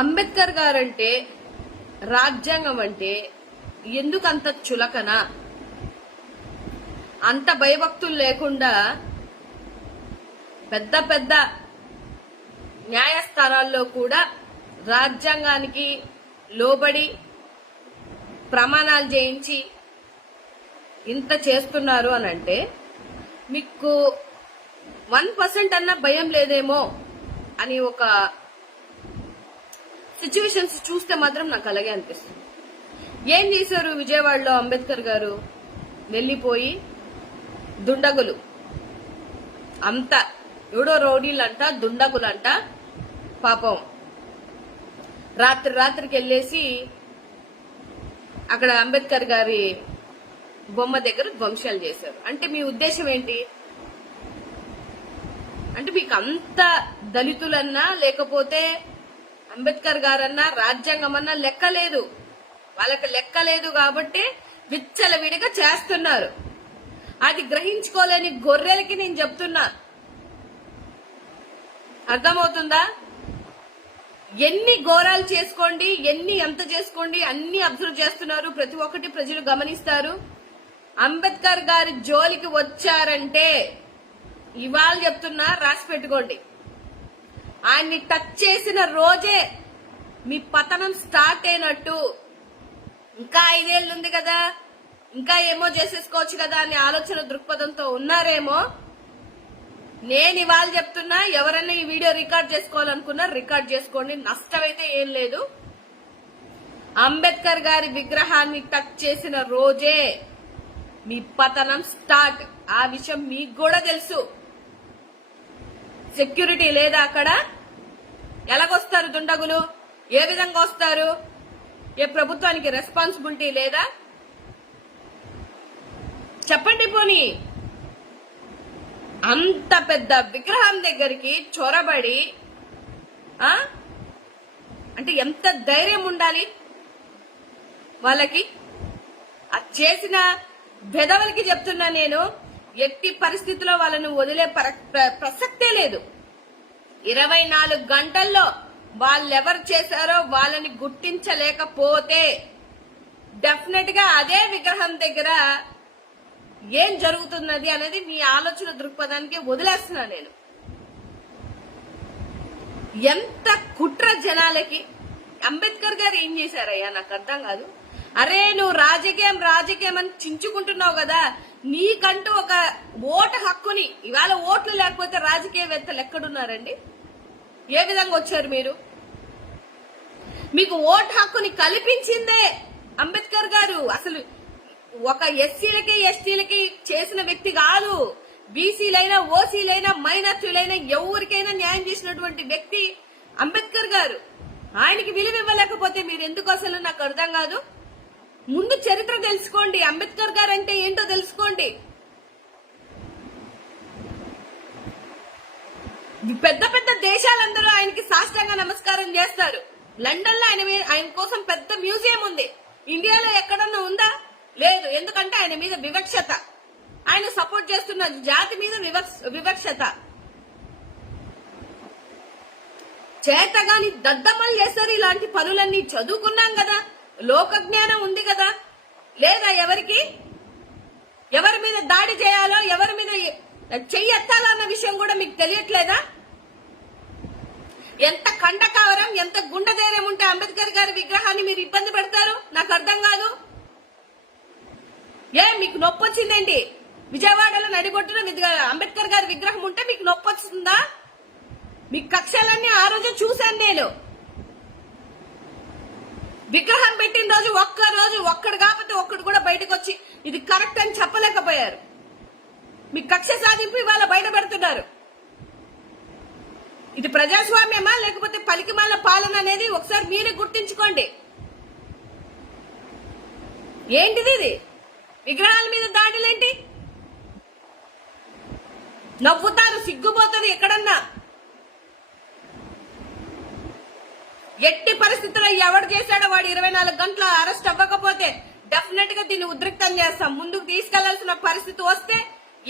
Ambedkar guarantee రాజ్యాంగం అంటే ఎందుకు అంత చులకన? అంత భయభక్తులు లేకుండా పెద్ద పెద్ద న్యాయస్థానాల్లో కూడా రాజ్యాంగానికి లోబడి ప్రమాణాలు చేయించి ఇంత చేస్తున్నారు అని అంటే మీకు 1% అన్న భయం లేదేమో అని ఒక సిచ్యువేషన్స్ చూస్తే మాత్రం నాకు అలాగే అనిపిస్తుంది. ఏం చేశారు విజయవాడలో అంబేద్కర్ గారు? వెళ్లిపోయి దుండగులు అంతా ఎవడో రౌడీలంట, దుండగులంట, పాపం రాత్రికి వెళ్ళేసి అక్కడ అంబేద్కర్ గారి బొమ్మ దగ్గర ధ్వంసాలు చేశారు. అంటే మీ ఉద్దేశం ఏంటి? అంటే మీకు అంత దళితులన్నా లేకపోతే అంబేద్కర్ గారన్నా రాజ్యాంగం అన్నా లెక్క లేదు, వాళ్ళకి లెక్క లేదు కాబట్టి విచ్చలవిడిగా చేస్తున్నారు. అది గ్రహించుకోలేని గొర్రెలకి నేను చెప్తున్నా, అర్థమవుతుందా? ఎన్ని ఘోరాలు చేసుకోండి, ఎన్ని ఎంత చేసుకోండి, అన్ని అబ్జర్వ్ చేస్తున్నారు, ప్రతి ఒక్కటి ప్రజలు గమనిస్తారు. అంబేద్కర్ గారి జోలికి వచ్చారంటే ఇవాళ చెప్తున్నా, రాసి పెట్టుకోండి, ఆయన్ని టచ్ చేసిన రోజే మీ పతనం స్టార్ట్ అయినట్టు. ఇంకా 5 ఏళ్ళు ఉంది కదా, ఇంకా ఏమో చేసేసుకోవచ్చు కదా అనే ఆలోచన దృక్పథంతో ఉన్నారేమో. నేను ఇవాళ చెప్తున్నా, ఎవరైనా ఈ వీడియో రికార్డ్ చేసుకోవాలనుకున్నా రికార్డ్ చేసుకోండి, నష్టమైతే ఏం లేదు. అంబేద్కర్ గారి విగ్రహాన్ని టచ్ చేసిన రోజే మీ పతనం స్టార్ట్. ఆ విషయం మీకు కూడా తెలుసు. సెక్యూరిటీ లేదా అక్కడ? ఎలాగొస్తారు దుండగులు? ఏ విధంగా వస్తారు? ఏ ప్రభుత్వానికి రెస్పాన్సిబిలిటీ లేదా? చెప్పండి పోనీ. అంత పెద్ద విగ్రహం దగ్గరికి చొరబడి అంటే ఎంత ధైర్యం ఉండాలి వాళ్ళకి? అది చేసిన బెదవలకి చెప్తున్నా నేను, ఎట్టి పరిస్థితిలో వాళ్ళను వదిలే ప్రసక్తే లేదు. 24 గంటల్లో వాళ్ళెవరు చేశారో వాళ్ళని గుర్తించలేకపోతే డెఫినెట్ గా అదే విగ్రహం దగ్గర ఏం జరుగుతున్నది అనేది మీ ఆలోచన దృక్పథానికి వదిలేస్తున్నా నేను. ఎంత కుట్ర జనాలకి! అంబేద్కర్ గారు ఏం చేశారయ్యా నాకు అర్థం కాదు. అరే నువ్వు రాజకీయం అని చించుకుంటున్నావు కదా, నీకంటూ ఒక ఓటు హక్కుని, ఇవాళ ఓట్లు లేకపోతే రాజకీయవేత్తలు ఎక్కడున్నారండి? ఏ విధంగా వచ్చారు మీరు? మీకు ఓటు హక్కుని కల్పించిందే అంబేద్కర్ గారు. అసలు ఒక ఎస్సీలకి ఎస్టీలకి చేసిన వ్యక్తి కాదు, బీసీలైనా ఓసీలైనా మైనార్టీలైనా ఎవరికైనా న్యాయం చేసినటువంటి వ్యక్తి అంబేద్కర్ గారు. ఆయనకి విలువ ఇవ్వలేకపోతే మీరు ఎందుకు అసలు నాకు అర్థం కాదు. ముందు చరిత్ర తెలుసుకోండి, అంబేద్కర్ గారు అంటే ఏంటో తెలుసుకోండి. పెద్ద పెద్ద దేశాలందరూ ఆయనకి సాష్టాంగ నమస్కారం చేస్తారు. లండన్ లో ఆయన కోసం పెద్ద మ్యూజియం ఉంది. ఇండియాలో ఎక్కడన్నా ఉందా? లేదు. ఎందుకంటే ఆయన మీద వివక్షత, ఆయన సపోర్ట్ చేస్తున్న జాతి మీద వివక్షత. చేతగాని దద్దమ్మలు చేస్తారు ఇలాంటి పనులన్నీ. చదువుకున్నాం కదా, లోక జ్ఞానం ఉంది కదా, లేదా ఎవరికి ఎవరి మీద దాడి చేయాలో, ఎవరి మీద చెయ్యి ఎత్తాలో అన్న విషయం కూడా మీకు తెలియట్లేదా? ఎంత కండకావరం, ఎంత గుండె ధైర్యం ఉంటే అంబేద్కర్ గారి విగ్రహాన్ని మీరు ఇబ్బంది పెడతారు? నాకు అర్థం కాదు. మీకు నొప్పి వచ్చిందండి? విజయవాడలో నడిగొట్టున అంబేద్కర్ గారి విగ్రహం ఉంటే మీకు నొప్పి వస్తుందా? మీ కక్షలన్నీ ఆ రోజు చూశాను నేను. విగ్రహం పెట్టిన రోజు ఒక్కడు కాకపోతే ఒక్కడు కూడా బయటకు వచ్చి ఇది కరెక్ట్ అని చెప్పలేకపోయారు. మీ కక్ష సాధింపు ఇవాళ బయట పెడుతున్నారు. ఇది ప్రజాస్వామ్యమా లేకపోతే పలికిమాల పాలన అనేది ఒకసారి మీరే గుర్తించుకోండి. ఏంటిది ఇది? విగ్రహాల మీద దాడులేంటి? నవ్వుతారు, సిగ్గుపోతుంది ఎక్కడన్నా. ఎట్టి పరిస్థితుల్లో ఎవడు చేశాడో వాడు 24 గంటల అరెస్ట్ అవ్వకపోతే డెఫినెట్ గా దీన్ని ఉద్రిక్తం చేస్తాం. ముందుకు తీసుకెళ్లాల్సిన పరిస్థితి వస్తే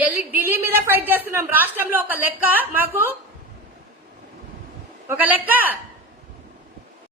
వెళ్ళి ఢిల్లీ మీద ఫైట్ చేస్తున్నాం. రాష్ట్రంలో ఒక లెక్క, మాకు ఒక లెక్క.